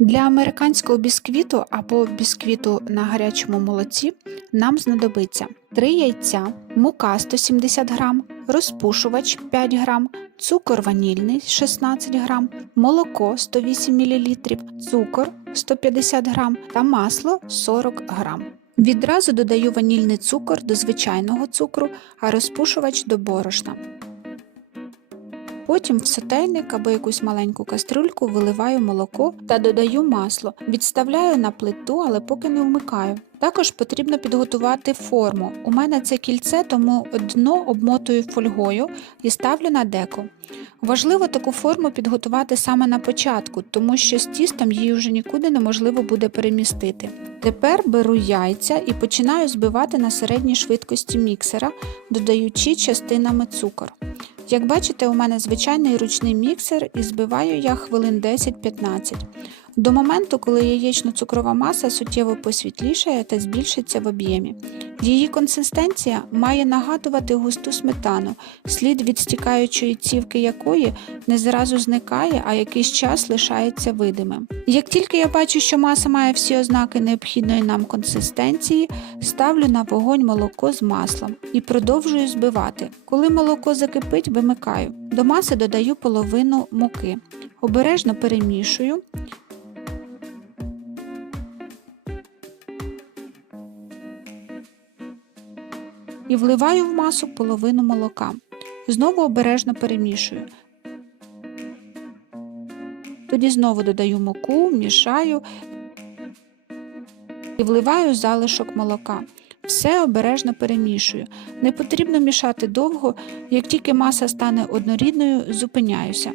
Для американського бісквіту або бісквіту на гарячому молоці нам знадобиться 3 яйця, мука 170 г, розпушувач 5 г, цукор ванільний 16 г, молоко 108 мл, цукор 150 г та масло 40 г. Відразу додаю ванільний цукор до звичайного цукру, а розпушувач до борошна. Потім в сотейник або якусь маленьку кастрюльку виливаю молоко та додаю масло. Відставляю на плиту, але поки не вмикаю. Також потрібно підготувати форму. У мене це кільце, тому дно обмотую фольгою і ставлю на деко. Важливо таку форму підготувати саме на початку, тому що з тістом її вже нікуди неможливо буде перемістити. Тепер беру яйця і починаю збивати на середній швидкості міксера, додаючи частинами цукор. Як бачите, у мене звичайний ручний міксер і збиваю я хвилин 10-15. До моменту, коли яєчно-цукрова маса суттєво посвітлішає та збільшиться в об'ємі. Її консистенція має нагадувати густу сметану, слід від стікаючої цівки якої не зразу зникає, а якийсь час лишається видимим. Як тільки я бачу, що маса має всі ознаки необхідної нам консистенції, ставлю на вогонь молоко з маслом і продовжую збивати. Коли молоко закипить, вимикаю. До маси додаю половину муки. Обережно перемішую. І вливаю в масу половину молока. Знову обережно перемішую. Тоді знову додаю муку, мішаю і вливаю залишок молока. Все обережно перемішую. Не потрібно мішати довго, як тільки маса стане однорідною, зупиняюся.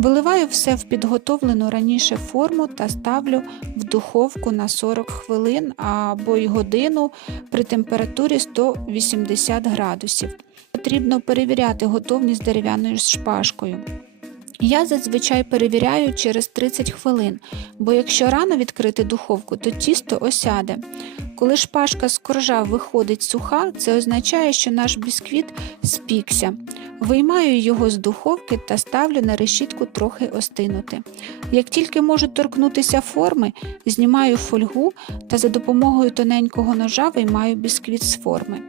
Виливаю все в підготовлену раніше форму та ставлю в духовку на 40 хвилин або й годину при температурі 180 градусів. Потрібно перевіряти готовність дерев'яною шпажкою. Я зазвичай перевіряю через 30 хвилин, бо якщо рано відкрити духовку, то тісто осяде. Коли шпажка з коржа виходить суха, це означає, що наш бісквіт спікся. Виймаю його з духовки та ставлю на решітку трохи остинути. Як тільки можу торкнутися форми, знімаю фольгу та за допомогою тоненького ножа виймаю бісквіт з форми.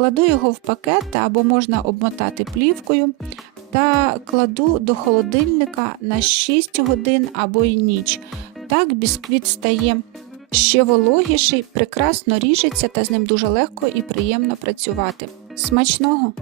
Кладу його в пакет або можна обмотати плівкою та кладу до холодильника на 6 годин або й ніч. Так бісквіт стає ще вологіший, прекрасно ріжеться та з ним дуже легко і приємно працювати. Смачного!